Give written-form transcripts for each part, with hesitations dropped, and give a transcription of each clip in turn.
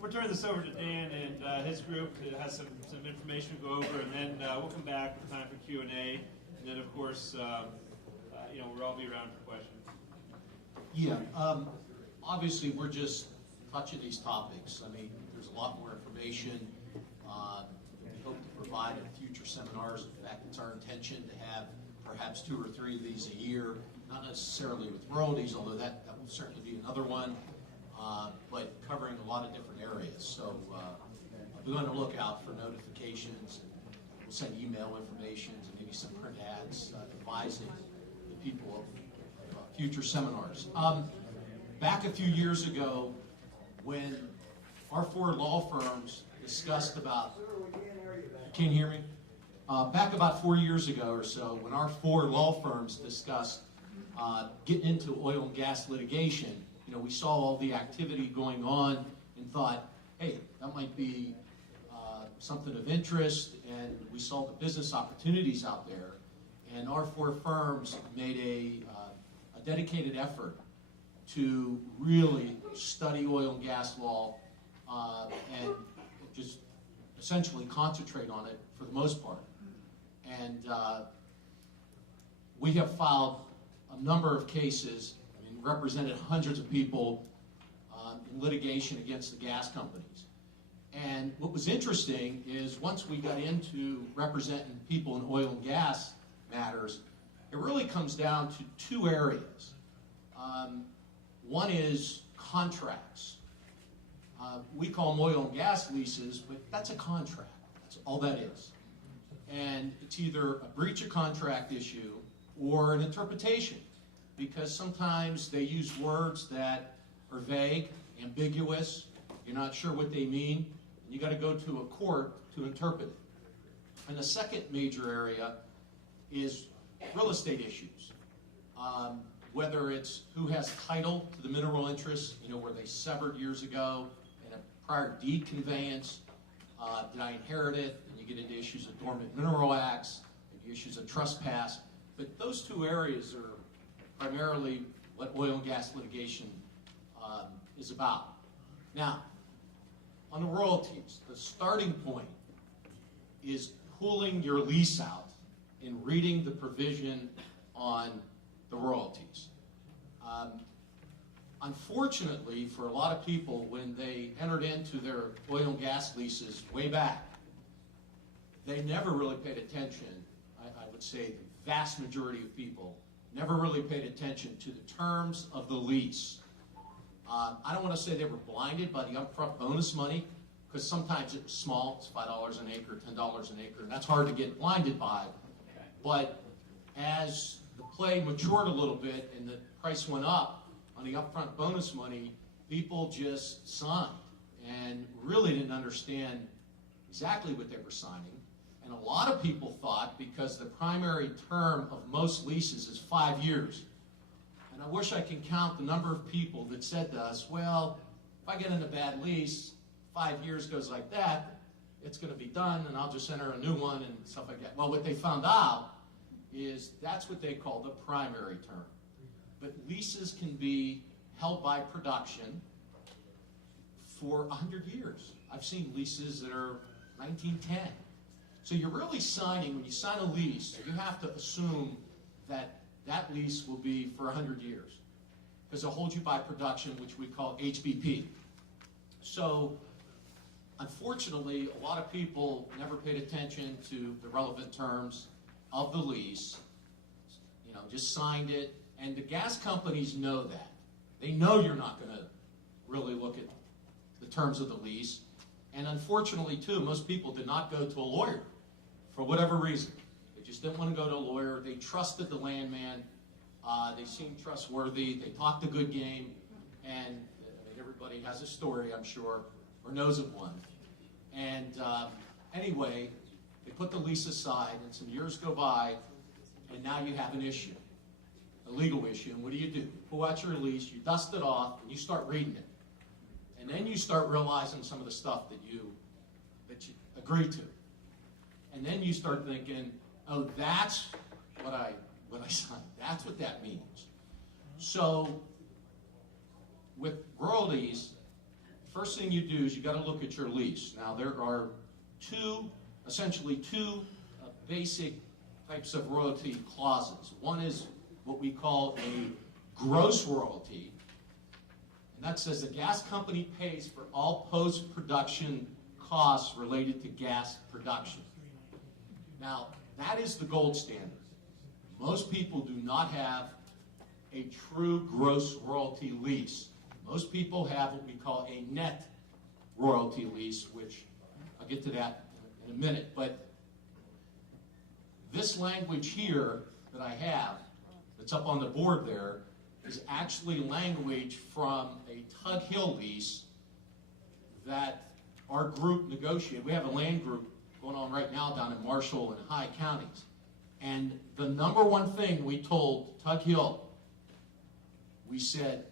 we'll turn this over to Dan and his group has some information to go over, and then we'll come back with time for Q&A. And then, of course, we'll all be around for questions. Yeah, obviously we're just touching these topics. I mean, there's a lot more information we hope to provide in future seminars. In fact, it's our intention to have perhaps 2 or 3 of these a year, not necessarily with royalties, although that will certainly be another one, but covering a lot of different areas. So be on the lookout for notifications. We'll send email informations and maybe some print ads advising the people of future seminars. Back a few years ago, when our 4 law firms discussed about, can you hear me? Back about 4 years ago or so, when our 4 law firms discussed getting into oil and gas litigation, we saw all the activity going on and thought, hey, that might be something of interest, and we saw the business opportunities out there. And our 4 firms made a dedicated effort to really study oil and gas law and just essentially concentrate on it for the most part. And we have filed a number of cases, represented hundreds of people in litigation against the gas companies. And what was interesting is once we got into representing people in oil and gas matters, it really comes down to 2 areas. One is contracts. We call them oil and gas leases, but that's a contract. That's all that is. And it's either a breach of contract issue or an interpretation, because sometimes they use words that are vague, ambiguous, you're not sure what they mean, and you got to go to a court to interpret it. And the second major area is real estate issues. Whether it's who has title to the mineral interests, where they severed years ago in a prior deed conveyance, did I inherit it? And you get into issues of dormant mineral acts, maybe issues of trespass. But those 2 areas are primarily what oil and gas litigation is about. Now, on the royalties, the starting point is pulling your lease out and reading the provision on the royalties. Unfortunately, for a lot of people, when they entered into their oil and gas leases way back, they never really paid attention. I would say the vast majority of people never really paid attention to the terms of the lease. I don't want to say they were blinded by the upfront bonus money, because sometimes it was small, it's $5 an acre, $10 an acre, and that's hard to get blinded by. But as the play matured a little bit and the price went up on the upfront bonus money, people just signed and really didn't understand exactly what they were signing. And a lot of people thought, because the primary term of most leases is 5 years, and I wish I could count the number of people that said to us, well, if I get in a bad lease, 5 years goes like that, it's going to be done, and I'll just enter a new one and stuff like that. Well, what they found out is that's what they call the primary term. But leases can be held by production for 100 years. I've seen leases that are 1910. So you're really signing, when you sign a lease, you have to assume that that lease will be for 100 years, because it'll hold you by production, which we call HBP. So unfortunately, a lot of people never paid attention to the relevant terms of the lease, just signed it. And the gas companies know that. They know you're not going to really look at the terms of the lease. And unfortunately, too, most people did not go to a lawyer for whatever reason. They just didn't want to go to a lawyer. They trusted the landman. They seemed trustworthy. They talked a good game. And everybody has a story, I'm sure, or knows of one. And anyway, they put the lease aside, and some years go by, and now you have an issue. A legal issue, and what do? You pull out your lease, you dust it off, and you start reading it. And then you start realizing some of the stuff that you agreed to. And then you start thinking, oh, that's what I signed. That's what that means. So with royalties, first thing you do is you got to look at your lease. Now, there are essentially two basic types of royalty clauses. One is what we call a gross royalty, and that says the gas company pays for all post-production costs related to gas production. Now, that is the gold standard. Most people do not have a true gross royalty lease. Most people have what we call a net royalty lease, which I'll get to that in a minute. But this language here that I have, that's up on the board there, is actually language from a Tug Hill lease that our group negotiated. We have a land group going on right now down in Marshall and Hyde counties. And the number one thing we told Tug Hill, we said,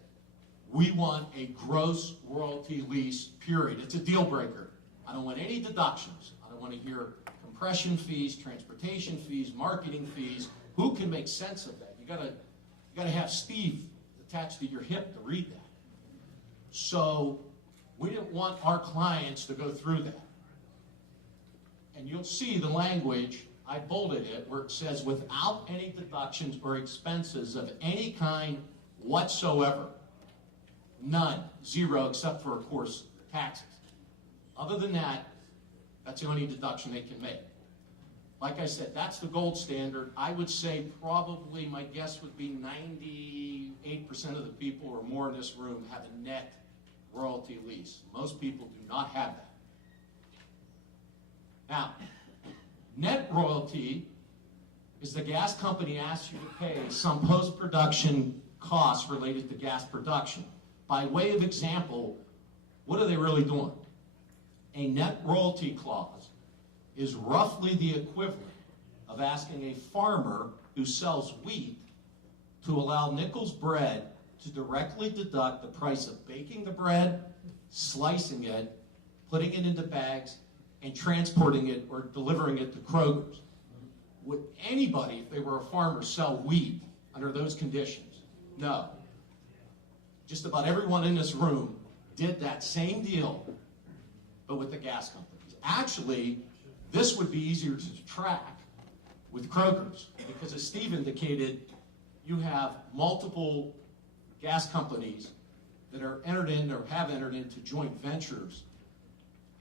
we want a gross royalty lease, period. It's a deal breaker. I don't want any deductions. I don't want to hear compression fees, transportation fees, marketing fees. Who can make sense of that? You gotta have Steve attached to your hip to read that. So we didn't want our clients to go through that. And you'll see the language, I bolded it, where it says without any deductions or expenses of any kind whatsoever. None. Zero, except for, of course, taxes. Other than that, that's the only deduction they can make. Like I said, that's the gold standard. I would say probably, my guess would be 98% of the people or more in this room have a net royalty lease. Most people do not have that. Now, net royalty is the gas company asks you to pay some post-production costs related to gas production. By way of example, what are they really doing? A net royalty clause is roughly the equivalent of asking a farmer who sells wheat to allow Nichols Bread to directly deduct the price of baking the bread, slicing it, putting it into bags, and transporting it or delivering it to Kroger's. Would anybody, if they were a farmer, sell wheat under those conditions? No. Just about everyone in this room did that same deal, but with the gas companies. Actually, this would be easier to track with Kroger's, because as Steve indicated, you have multiple gas companies that are entered in or have entered into joint ventures,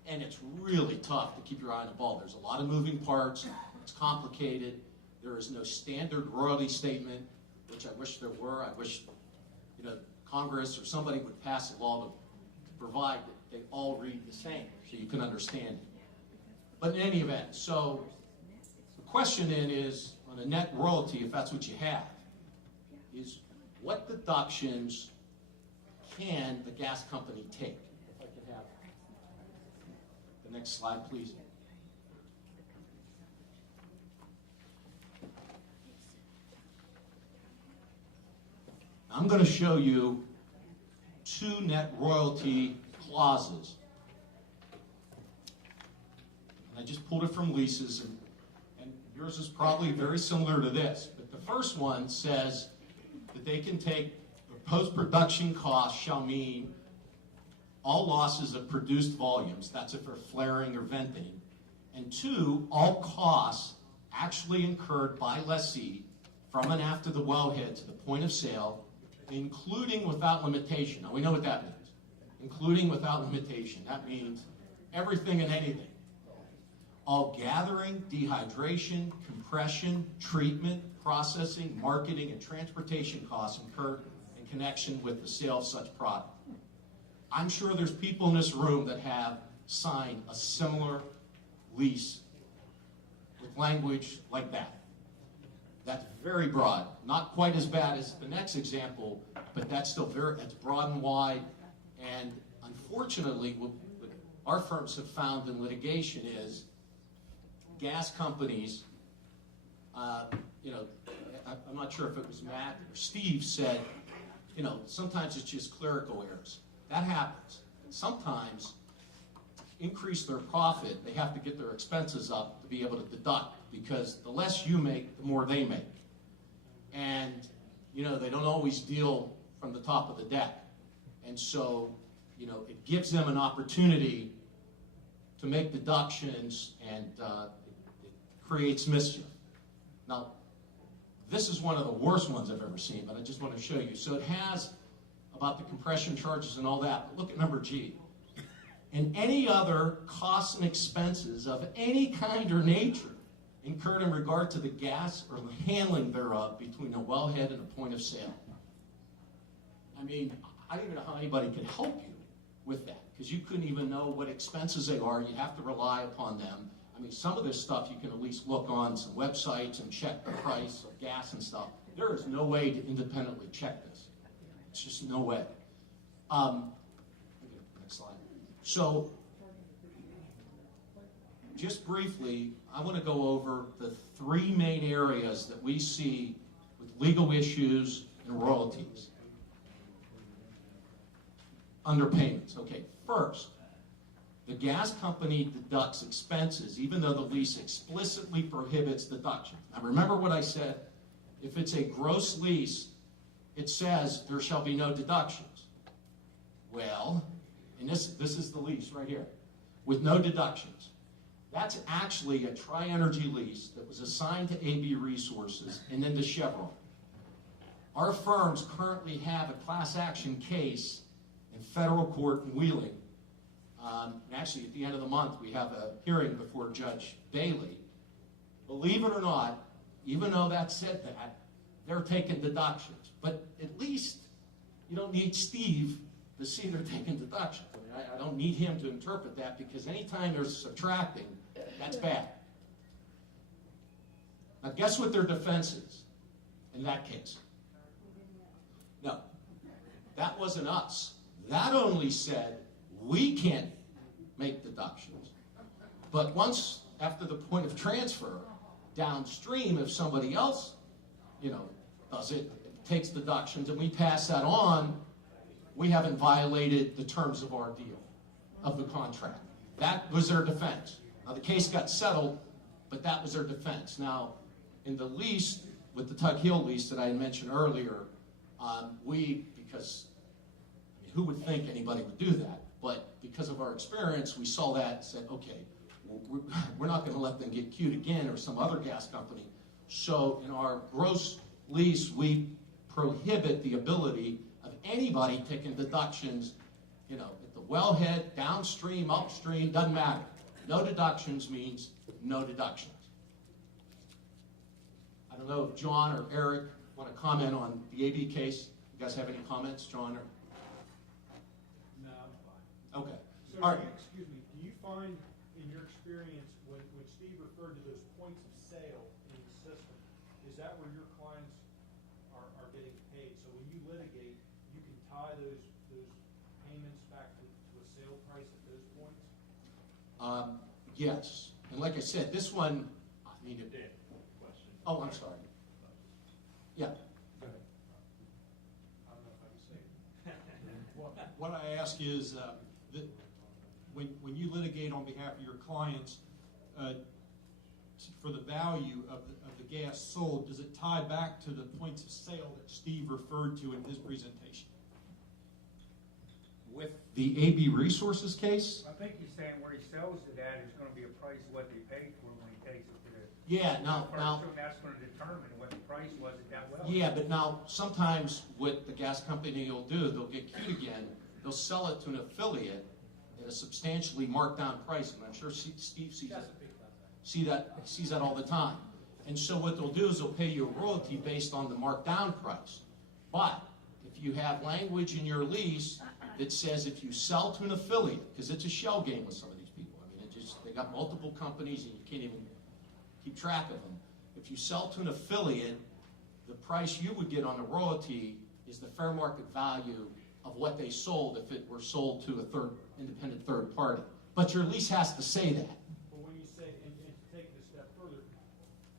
and it's really tough to keep your eye on the ball. There's a lot of moving parts. It's complicated. There is no standard royalty statement, which I wish there were. I wish, Congress or somebody would pass a law to provide that they all read the same so you can understand it. But in any event, so the question then is, on a net royalty, if that's what you have, is what deductions can the gas company take? If I could have the next slide, please. I'm going to show you two net royalty clauses. And I just pulled it from leases, and yours is probably very similar to this. But the first one says that they can take the post-production costs shall mean all losses of produced volumes, that's if they're flaring or venting, and two, all costs actually incurred by lessee from and after the wellhead to the point of sale, including without limitation. Now, we know what that means. Including without limitation. That means everything and anything. All gathering, dehydration, compression, treatment, processing, marketing, and transportation costs incurred in connection with the sale of such product. I'm sure there's people in this room that have signed a similar lease with language like that. That's very broad. Not quite as bad as the next example, but that's still that's broad and wide. And unfortunately, what our firms have found in litigation is gas companies, I'm not sure if it was Matt or Steve said, sometimes it's just clerical errors. That happens. And sometimes increase their profit, they have to get their expenses up to be able to deduct, because the less you make, the more they make. And, they don't always deal from the top of the deck. And so it gives them an opportunity to make deductions, and it creates mischief. Now, this is one of the worst ones I've ever seen, but I just want to show you. So it has about the compression charges and all that, but look at number G. And any other costs and expenses of any kind or nature incurred in regard to the gas or the handling thereof between a wellhead and a point of sale. I mean, I don't even know how anybody could help you with that, because you couldn't even know what expenses they are. You have to rely upon them. I mean, some of this stuff you can at least look on some websites and check the price of gas and stuff. There is no way to independently check this. It's just no way. Next slide. So, just briefly, I want to go over the three main areas that we see with legal issues and royalties. Underpayments. Okay, first, the gas company deducts expenses even though the lease explicitly prohibits deduction. Now remember what I said, if it's a gross lease, it says there shall be no deductions. Well, and this is the lease right here, with no deductions. That's actually a Tri-Energy lease that was assigned to AB Resources and then to Chevron. Our firms currently have a class action case in federal court in Wheeling. Actually, at the end of the month, we have a hearing before Judge Bailey. Believe it or not, even though that said that, they're taking deductions. But at least you don't need Steve to see they're taking deductions. I mean, I don't need him to interpret that, because anytime there's subtracting, that's bad. Now, guess what their defense is in that case? No, that wasn't us. That only said we can't make deductions. But once, after the point of transfer, downstream, if somebody else, does it, takes deductions, and we pass that on, we haven't violated the terms of our deal, of the contract. That was their defense. Now, the case got settled, but that was their defense. Now, in the lease, with the Tug Hill lease that I had mentioned earlier, because who would think anybody would do that? But because of our experience, we saw that and said, okay, we're not going to let them get cute again, or some other gas company. So in our gross lease, we prohibit the ability of anybody taking deductions, at the wellhead, downstream, upstream, doesn't matter. No deductions means no deductions. I don't know if John or Eric want to comment on the AB case. You guys have any comments, John? No, I'm fine. Okay. So, All right. excuse me, do you find in your experience when Steve referred to those points of sale in the system, is that where your clients are getting paid? So when you litigate, you can tie those payments back to a sale price at those points? Yes. And like I said, this one, I mean, Question. oh, I'm sorry. Yeah. Go ahead. I don't know if I can say it. What I ask is that when you litigate on behalf of your clients for the value of the gas sold, does it tie back to the points of sale that Steve referred to in his presentation? With the AB Resources case? I think he's saying where he sells it at is gonna be a price of what they paid for when he takes it to the. Yeah, now, So that's gonna determine what the price was at that well. yeah, but now sometimes what the gas company will do, they'll get cute again. They'll sell it to an affiliate at a substantially marked down price, and I'm sure Steve sees that all the time. And so what they'll do is they'll pay you a royalty based on the marked down price. But if you have language in your lease that says if you sell to an affiliate, because it's a shell game with some of these people. I mean, they got multiple companies and you can't even keep track of them. If you sell to an affiliate, the price you would get on the royalty is the fair market value of what they sold if it were sold to a independent third party. But your lease has to say that. But when you say, and to take it a step further,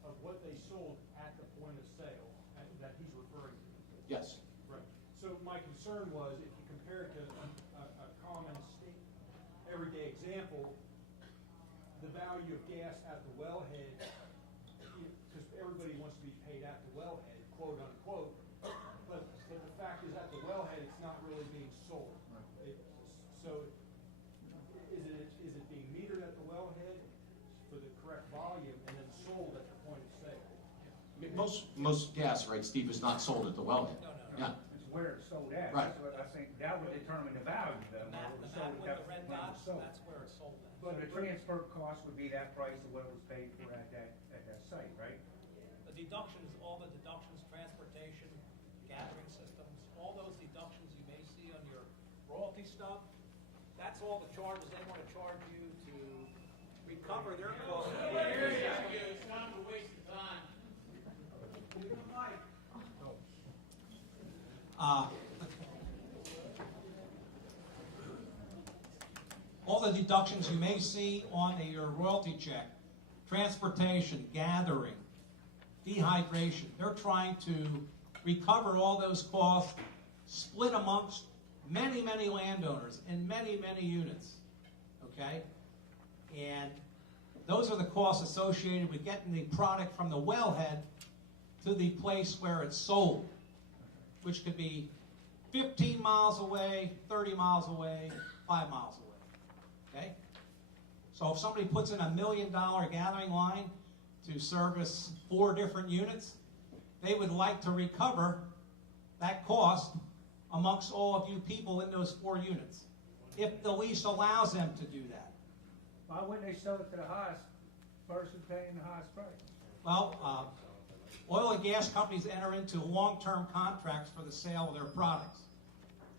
of what they sold at the point of sale that he's referring to. Yes. Right. So my concern was, if you compare it to a common everyday example, the value of gas at the wellhead, because everybody wants to be paid at the wellhead, quote unquote, but the fact is at the wellhead, it's not really being sold. most gas, right, Steve, is not sold at the wellhead. Yeah, It's where it's sold at. Right. That's what I think, that would determine the value though. The map Where it was with sold, the that red when it was dots, sold. that's where it's sold at. But the transfer cost would be that price of what it was paid for at that site, right? The deductions, all the deductions, transportation, gathering systems, all those deductions you may see on your royalty stub, that's all the charges they want to charge you to recover their costs. All the deductions you may see on your royalty check, transportation, gathering, dehydration, they're trying to recover all those costs, split amongst many, many landowners in many, many units, okay? And those are the costs associated with getting the product from the wellhead to the place where it's sold, which could be 15 miles away, 30 miles away, 5 miles away. Okay? So if somebody puts in $1 million gathering line to service 4 different units, they would like to recover that cost amongst all of you people in those 4 units, if the lease allows them to do that. Why wouldn't they sell it to the highest person paying the highest price? Well, oil and gas companies enter into long-term contracts for the sale of their products.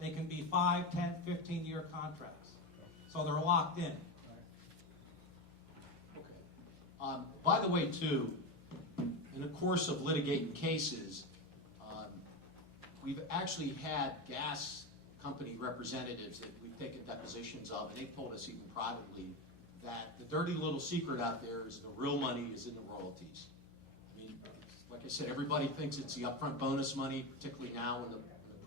They can be 5, 10, 15-year contracts. So they're locked in. By the way, too, in the course of litigating cases, we've actually had gas company representatives that we've taken depositions of, and they've told us even privately that the dirty little secret out there is the real money is in the royalties. I mean, like I said, everybody thinks it's the upfront bonus money, particularly now when the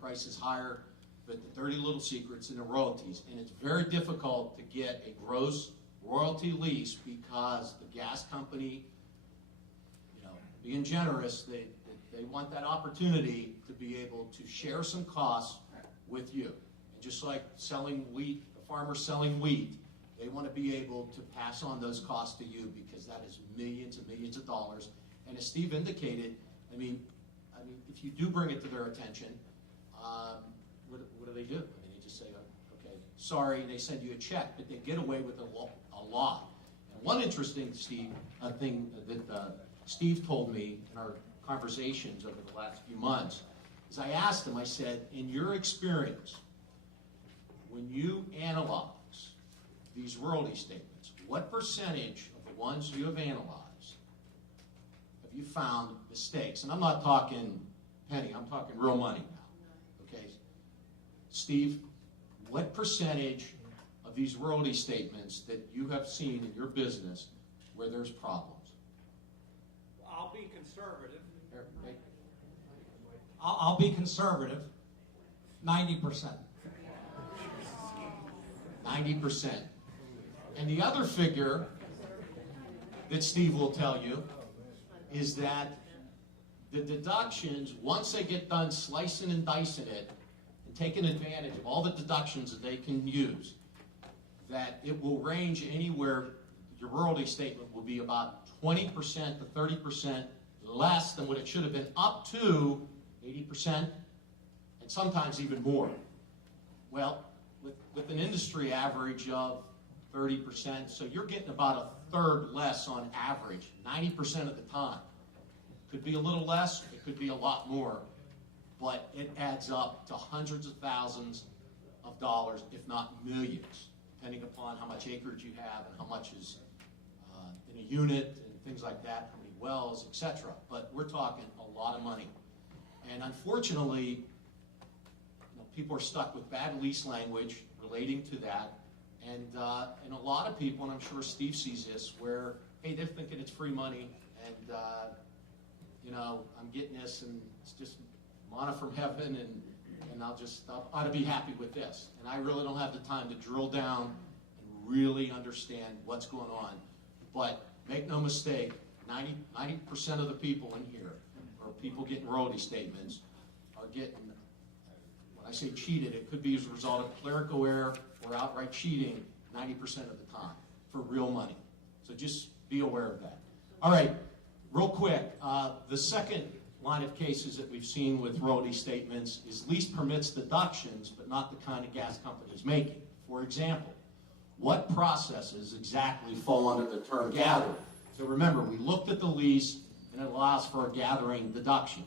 price is higher, but the dirty little secret's in the royalties. And it's very difficult to get a gross royalty lease because the gas company, you know, being generous, they want that opportunity to be able to share some costs with you. And just like selling wheat, the farmer selling wheat, they want to be able to pass on those costs to you because that is millions and millions of dollars. And as Steve indicated, I mean, if you do bring it to their attention, what do they do? I mean, they just say, okay, sorry, and they send you a check, but they get away with a lot. And one interesting, thing that Steve told me in our conversations over the last few months is I asked him, I said, in your experience, when you analyze these royalty statements, what percentage of the ones you have analyzed have you found mistakes? And I'm not talking penny, I'm talking real money now, okay? Steve, what percentage of these royalty statements that you have seen in your business where there's problems? I'll be conservative. Right? I'll be conservative, 90%. 90%. And the other figure that Steve will tell you is that the deductions, once they get done slicing and dicing it and taking advantage of all the deductions that they can use, that it will range anywhere, your royalty statement will be about 20% to 30% less than what it should have been, up to 80%, and sometimes even more. Well, with an industry average of 30%, so you're getting about a third less on average, 90% of the time. Could be a little less, it could be a lot more, but it adds up to hundreds of thousands of dollars, if not millions, depending upon how much acreage you have and how much is in a unit and things like that, how many wells, etc. But we're talking a lot of money. And unfortunately, you know, people are stuck with bad lease language relating to that. And a lot of people, and I'm sure Steve sees this, where, hey, they're thinking it's free money, and, you know, I'm getting this, and it's just manna from heaven, and I ought to be happy with this. And I really don't have the time to drill down and really understand what's going on. But make no mistake, 90% of the people in here, or people getting royalty statements, are getting, when I say cheated, it could be as a result of clerical error or outright cheating 90% of the time for real money. So just be aware of that. All right, Real quick, the second line of cases that we've seen with royalty statements is lease permits deductions, but not the kind of gas companies making. For example, what processes exactly fall under the term gathering? So remember, we looked at the lease and it allows for a gathering deduction.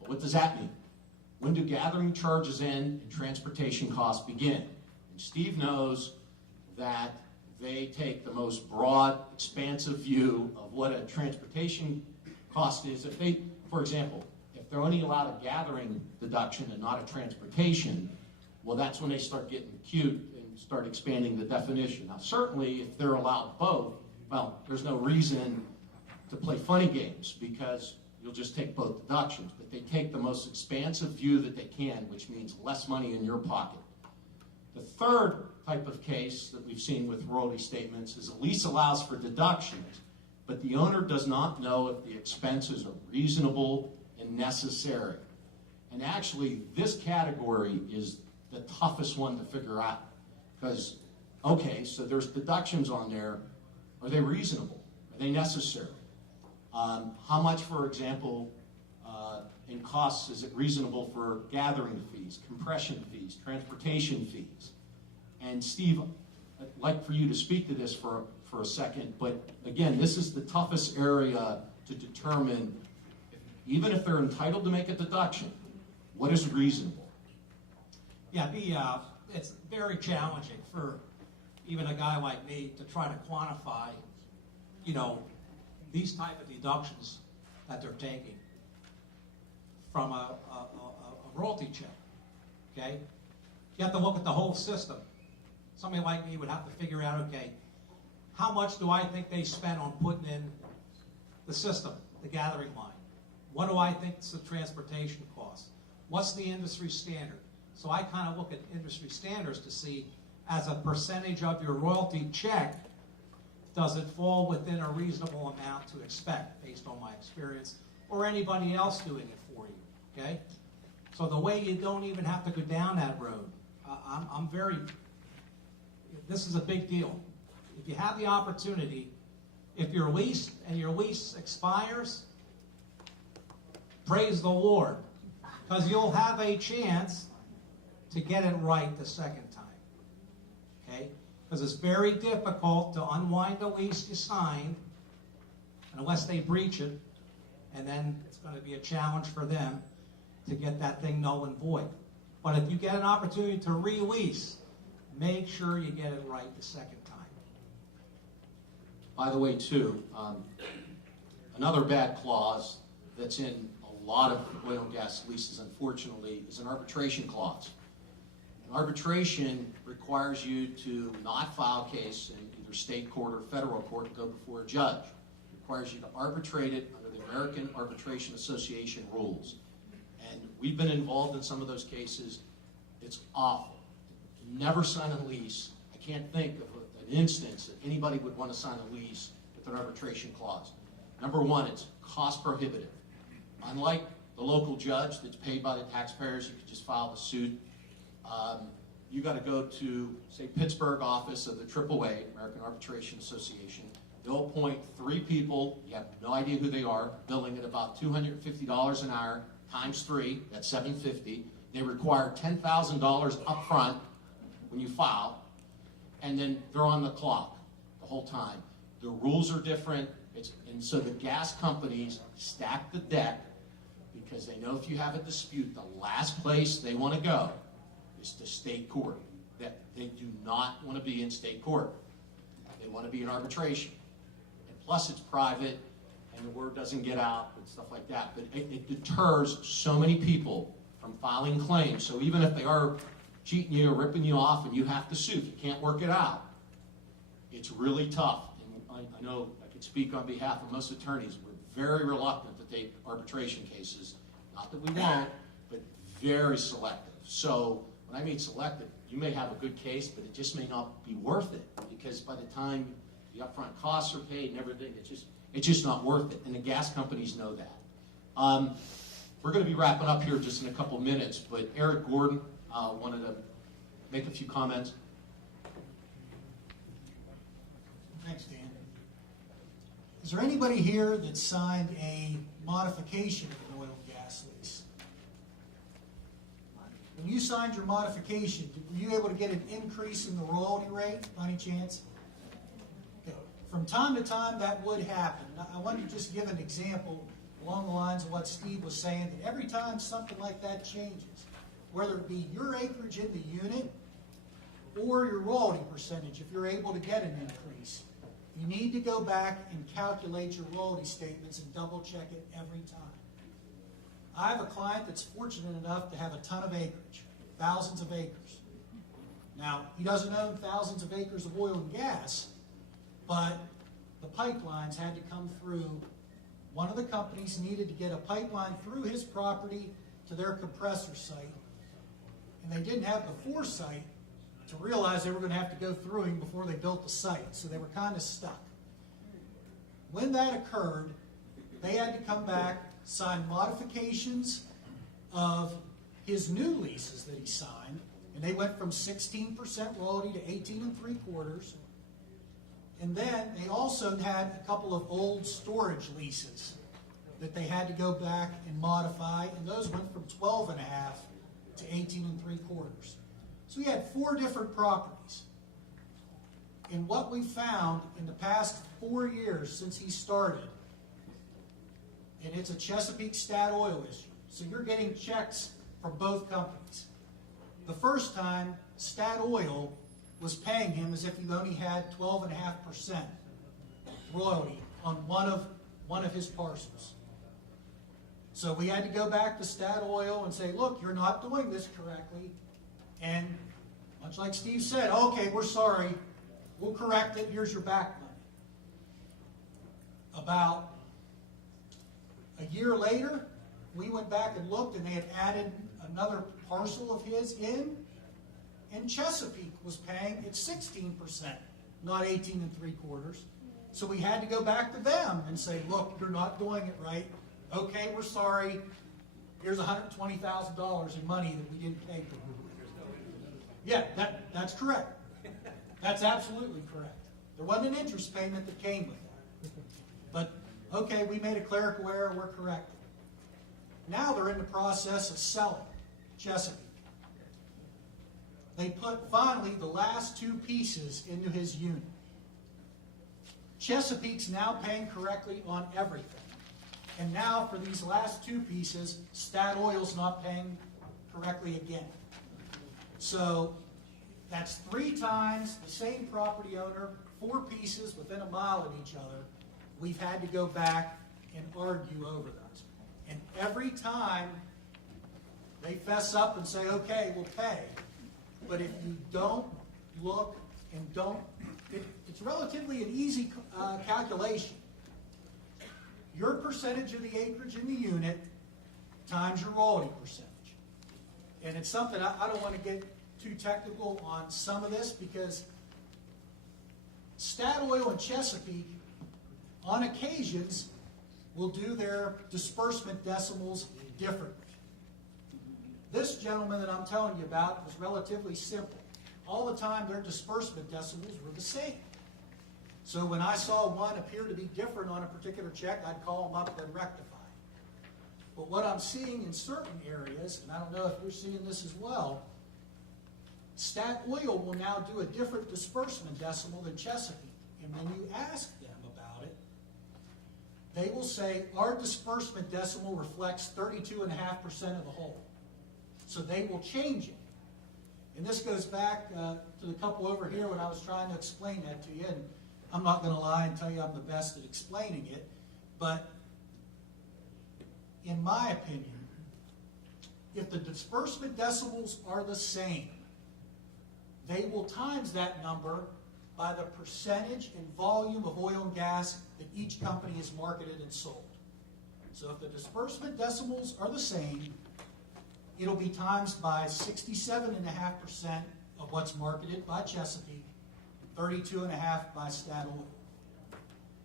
But what does that mean? When do gathering charges end and transportation costs begin? And Steve knows that they take the most broad, expansive view of what a transportation cost is. If they, for example, if they're only allowed a gathering deduction and not a transportation, well, that's when they start getting cute and start expanding the definition. Now, certainly, if they're allowed both, well, there's no reason to play funny games because you'll just take both deductions. But they take the most expansive view that they can, which means less money in your pocket. The third type of case that we've seen with royalty statements is a lease allows for deductions, but the owner does not know if the expenses are reasonable and necessary. And actually, this category is the toughest one to figure out because, okay, so there's deductions on there. Are they reasonable? Are they necessary? How much, for example, in costs is it reasonable for gathering fees, compression fees, transportation fees? And Steve, I'd like for you to speak to this for a second, but again, this is the toughest area to determine, even if they're entitled to make a deduction, what is reasonable? Yeah, it's very challenging for even a guy like me to try to quantify, these type of deductions that they're taking from a royalty check, okay? You have to look at the whole system. Somebody like me would have to figure out, okay, how much do I think they spent on putting in the system, the gathering line? What do I think is the transportation cost? What's the industry standard? So I kind of look at industry standards to see, as a percentage of your royalty check, does it fall within a reasonable amount to expect based on my experience or anybody else doing it for you, okay? So the way you don't even have to go down that road, this is a big deal. If you have the opportunity, if you're leased and your lease expires, praise the Lord, because you'll have a chance to get it right the second time, okay? Because it's very difficult to unwind a lease you signed unless they breach it, and then it's going to be a challenge for them to get that thing null and void. But if you get an opportunity to release, make sure you get it right the second time. By the way, too, another bad clause that's in a lot of oil and gas leases, unfortunately, is an arbitration clause. And arbitration requires you to not file a case in either state court or federal court and go before a judge. It requires you to arbitrate it under the American Arbitration Association rules. And we've been involved in some of those cases. It's awful. Never sign a lease. I can't think of an instance that anybody would want to sign a lease with an arbitration clause. Number one, it's cost prohibitive. Unlike the local judge that's paid by the taxpayers, you can just file the suit. You got to go to, say, Pittsburgh office of the AAA, American Arbitration Association. They'll appoint 3 people. You have no idea who they are, billing at about $250 an hour times 3. That's $750. They require $10,000 up front when you file, and then they're on the clock the whole time. The rules are different, and so the gas companies stack the deck because they know if you have a dispute, the last place they want to go is to state court. That they do not want to be in state court. They want to be in arbitration. And plus it's private, and the word doesn't get out and stuff like that. But it deters so many people from filing claims. So even if they are cheating you or ripping you off and you have to sue, you can't work it out, it's really tough. And I know I can speak on behalf of most attorneys. We're very reluctant to take arbitration cases. Not that we won't, but very selective. So when I mean selective, you may have a good case, but it just may not be worth it because by the time the upfront costs are paid and everything, it's just not worth it. And the gas companies know that. We're going to be wrapping up here just in a couple minutes, but Eric Gordon wanted to make a few comments. Thanks, Dan. Is there anybody here that signed a modification of an oil and gas lease? When you signed your modification, were you able to get an increase in the royalty rate by any chance? Okay. From time to time, that would happen. I wanted to just give an example along the lines of what Steve was saying, that every time something like that changes, whether it be your acreage in the unit or your royalty percentage, if you're able to get an increase, you need to go back and calculate your royalty statements and double check it every time. I have a client that's fortunate enough to have a ton of acreage, thousands of acres. Now, he doesn't own thousands of acres of oil and gas, but the pipelines had to come through. One of the companies needed to get a pipeline through his property to their compressor site, and they didn't have the foresight to realize they were going to have to go through him before they built the site, so they were kind of stuck. When that occurred, they had to come back, sign modifications of his new leases that he signed, and they went from 16% royalty to 18 3/4. And then they also had a couple of old storage leases that they had to go back and modify, and those went from 12.5 to 18 3/4. So we had 4 different properties. And what we found in the past 4 years since he started, and it's a Chesapeake Stat Oil issue, so you're getting checks from both companies. The first time, Stat Oil was paying him as if he only had 12.5% royalty on one of his parcels. So we had to go back to Stat Oil and say, look, you're not doing this correctly. And much like Steve said, okay, we're sorry, we'll correct it, here's your back money. About a year later, we went back and looked, and they had added another parcel of his in, and Chesapeake was paying at 16%, not 18 3/4. So we had to go back to them and say, look, you're not doing it right. Okay, we're sorry. Here's $120,000 in money that we didn't pay for. Yeah, that's correct. That's absolutely correct. There wasn't an interest payment that came with that. But, okay, we made a clerical error, we're corrected. Now they're in the process of selling Chesapeake. They put finally the last 2 pieces into his unit. Chesapeake's now paying correctly on everything. And now for these last 2 pieces, Stat Oil's not paying correctly again. So that's 3 times the same property owner, 4 pieces within a mile of each other. We've had to go back and argue over those. And every time they fess up and say, okay, we'll pay. But if you don't look and don't, it's relatively an easy calculation. Your percentage of the acreage in the unit times your royalty percentage. And it's something, I don't want to get too technical on some of this, because Stat Oil and Chesapeake, on occasions, will do their disbursement decimals differently. This gentleman that I'm telling you about was relatively simple. All the time, their disbursement decimals were the same. So when I saw one appear to be different on a particular check, I'd call them up and rectify. But what I'm seeing in certain areas, and I don't know if you're seeing this as well, Stat Oil will now do a different disbursement decimal than Chesapeake. And when you ask them about it, they will say, our disbursement decimal reflects 32.5% of the whole. So they will change it. And this goes back to the couple over here when I was trying to explain that to you. And I'm not going to lie and tell you I'm the best at explaining it. But in my opinion, if the disbursement decimals are the same, they will times that number by the percentage and volume of oil and gas that each company has marketed and sold. So if the disbursement decimals are the same, it'll be times by 67.5% of what's marketed by Chesapeake, 32.5% by Stat Oil.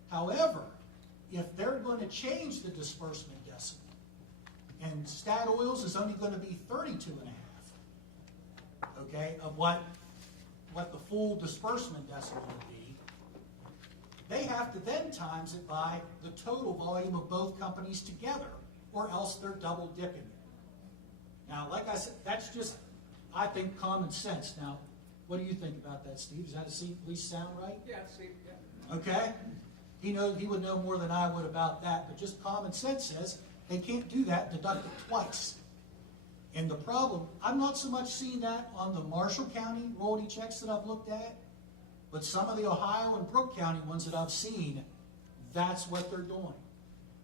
However, if they're going to change the disbursement decimal, and Stat Oil's is only going to be 32.5%, okay, of what the full disbursement decimal would be, they have to then times it by the total volume of both companies together, or else they're double dipping it. Now, like I said, that's just, I think, common sense. Now, what do you think about that, Steve? Does that at least sound right? Yeah, see, yeah. Okay? He would know more than I would about that, but just common sense says they can't do that and deduct it twice. And the problem, I'm not so much seeing that on the Marshall County royalty checks that I've looked at, but some of the Ohio and Brooke County ones that I've seen, that's what they're doing.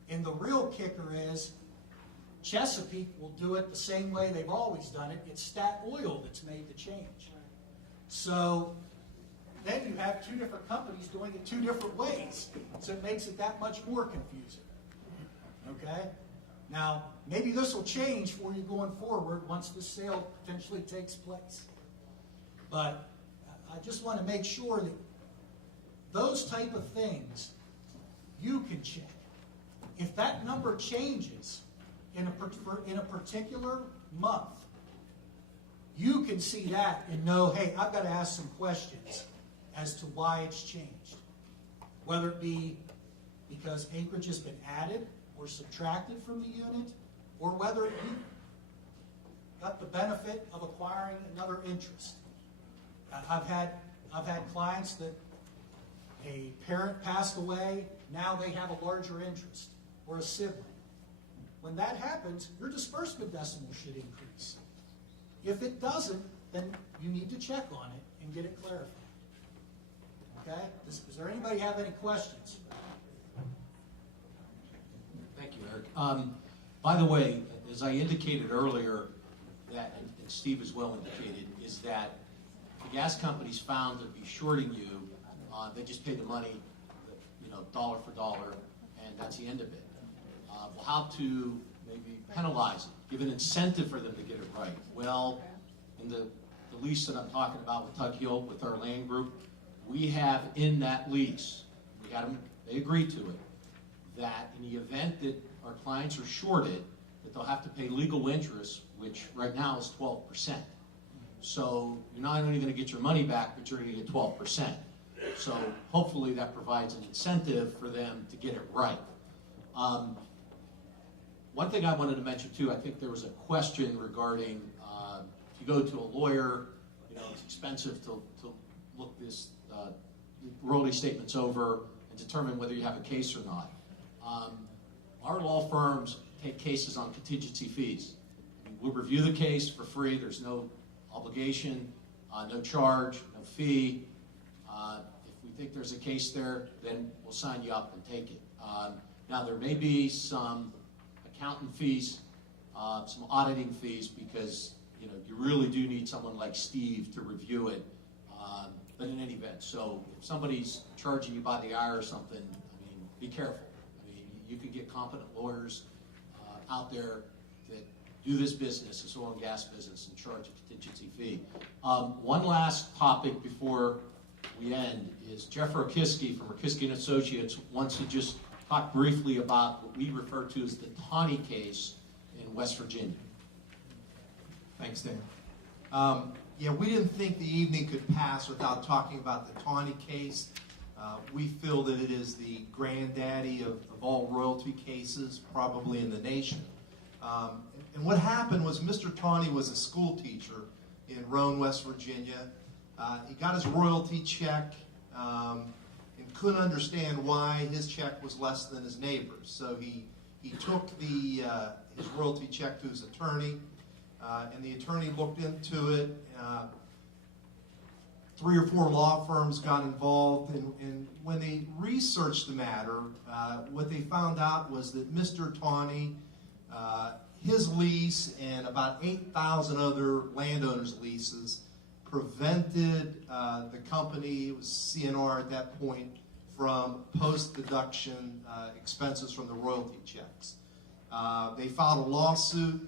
And the real kicker is Chesapeake will do it the same way they've always done it. It's Stat Oil that's made the change. So then you have two different companies doing it two different ways. So it makes it that much more confusing. Okay? Now, maybe this will change for you going forward once the sale potentially takes place. But I just want to make sure that those type of things you can check. If that number changes in a particular month, you can see that and know, hey, I've got to ask some questions as to why it's changed. Whether it be because acreage has been added or subtracted from the unit, or whether you got the benefit of acquiring another interest. I've had clients that a parent passed away, now they have a larger interest, or a sibling. When that happens, your disbursement decimal should increase. If it doesn't, then you need to check on it and get it clarified. Okay? Does there anybody have any questions? Thank you, Eric. By the way, as I indicated earlier, that, and Steve as well indicated, is that the gas companies found to be shorting you, they just pay the money, dollar for dollar, and that's the end of it. Well, how to maybe penalize it, give an incentive for them to get it right. Well, in the lease that I'm talking about with Tug Hill, with our land group, we have in that lease, we had them, they agreed to it, that in the event that our clients are shorted, that they'll have to pay legal interest, which right now is 12%. So you're not only going to get your money back, but you're going to get 12%. So hopefully that provides an incentive for them to get it right. One thing I wanted to mention too, I think there was a question regarding if you go to a lawyer, it's expensive to look this royalty statements over and determine whether you have a case or not. Our law firms take cases on contingency fees. We'll review the case for free. There's no obligation, no charge, no fee. If we think there's a case there, then we'll sign you up and take it. Now, there may be some accountant fees, some auditing fees, because you really do need someone like Steve to review it. But in any event, so if somebody's charging you by the hour or something, be careful. You can get competent lawyers out there that do this business, this oil and gas business, and charge a contingency fee. One last topic before we end is Jeff Rokiski from Rokiski & Associates wants to just talk briefly about what we refer to as the Tawney case in West Virginia. Thanks, Dan. Yeah, we didn't think the evening could pass without talking about the Tawney case. We feel that it is the granddaddy of all royalty cases, probably in the nation. And what happened was Mr. Tawney was a school teacher in Roane, West Virginia. He got his royalty check and couldn't understand why his check was less than his neighbor's. So he took his royalty check to his attorney, and the attorney looked into it. 3 or 4 law firms got involved, and when they researched the matter, what they found out was that Mr. Tawney, his lease and about 8,000 other landowners' leases prevented the company, it was CNR at that point, from post-deduction expenses from the royalty checks. They filed a lawsuit.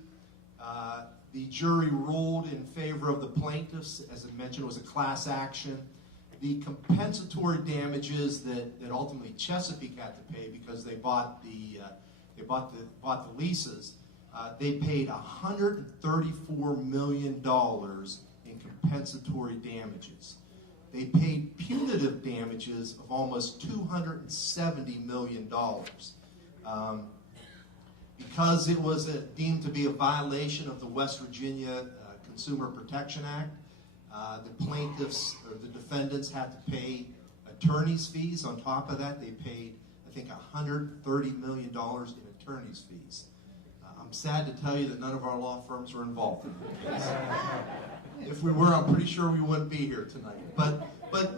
The jury ruled in favor of the plaintiffs. As I mentioned, it was a class action. The compensatory damages that ultimately Chesapeake had to pay because they bought the leases, they paid $134 million in compensatory damages. They paid punitive punitive damages of almost $270 million. Because it was deemed to be a violation of the West Virginia Consumer Protection Act, the plaintiffs or the defendants had to pay attorney's fees. On top of that, they paid, I think, $130 million in attorney's fees. I'm sad to tell you that none of our law firms are involved in the case. If we were, I'm pretty sure we wouldn't be here tonight. But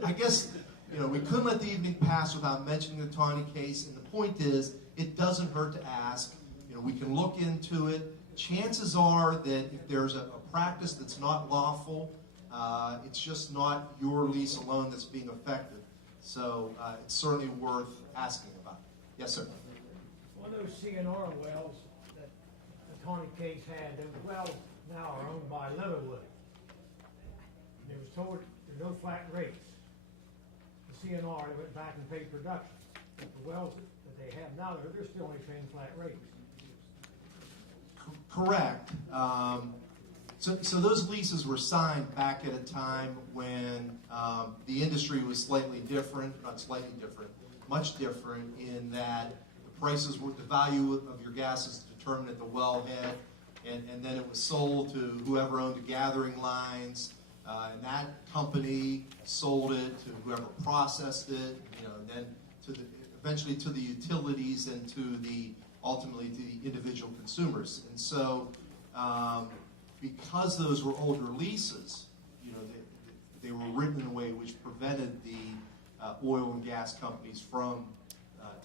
I guess, we couldn't let the evening pass without mentioning the Tawney case. And the point is, it doesn't hurt to ask. We can look into it. Chances are that if there's a practice that's not lawful, it's just not your lease alone that's being affected. So it's certainly worth asking about. Yes, sir. On those CNR wells that the Tawney case had, those wells now are owned by Leatherwood. They was told there are no flat rates. The CNR, they went back and paid production. But the wells that they have now, they're still only paying flat rates. Correct. So those leases were signed back at a time when the industry was slightly different, not slightly different, much different in that the prices were, the value of your gas is determined at the wellhead, and then it was sold to whoever owned the gathering lines, and that company sold it to whoever processed it, and then eventually to the utilities and ultimately to the individual consumers. And so, because those were older leases, they were written in a way which prevented the oil and gas companies from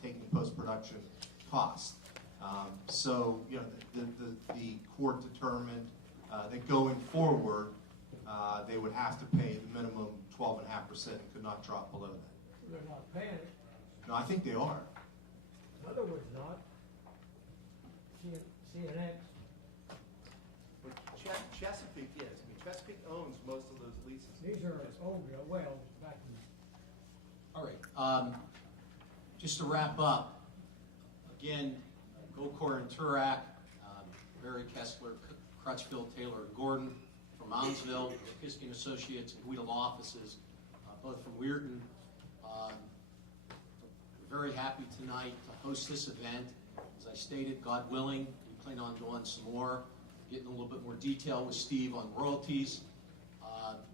taking post-production costs. So, the court determined that going forward, they would have to pay the minimum 12.5% and could not drop below that. They're not paying it. No, I think they are. Leatherwood's not. CNX. But Chesapeake is. I mean, Chesapeake owns most of those leases. These are old wells back in. All right. Just to wrap up, again, Gokor and Turak, Barry Kessler, Crutchfield, Taylor, and Gordon from Moundsville, Kiske & Associates, and Weedle offices, both from Weirton. We're very happy tonight to host this event. As I stated, God willing, we plan on doing some more, getting a little bit more detail with Steve on royalties,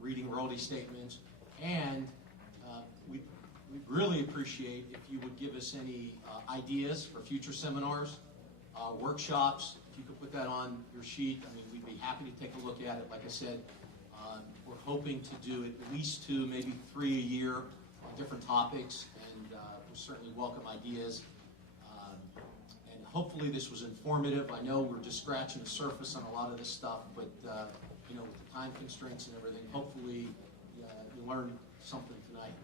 reading royalty statements, and we'd really appreciate if you would give us any ideas for future seminars, workshops. If you could put that on your sheet, I mean, we'd be happy to take a look at it. Like I said, we're hoping to do at least 2, maybe 3 a year on different topics, and we'll certainly welcome ideas. And hopefully this was informative. I know we're just scratching the surface on a lot of this stuff, but with the time constraints and everything, hopefully you learned something tonight.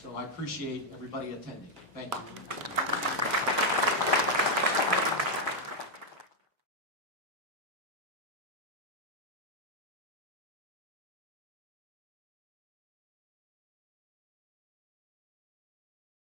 So I appreciate everybody attending. Thank you.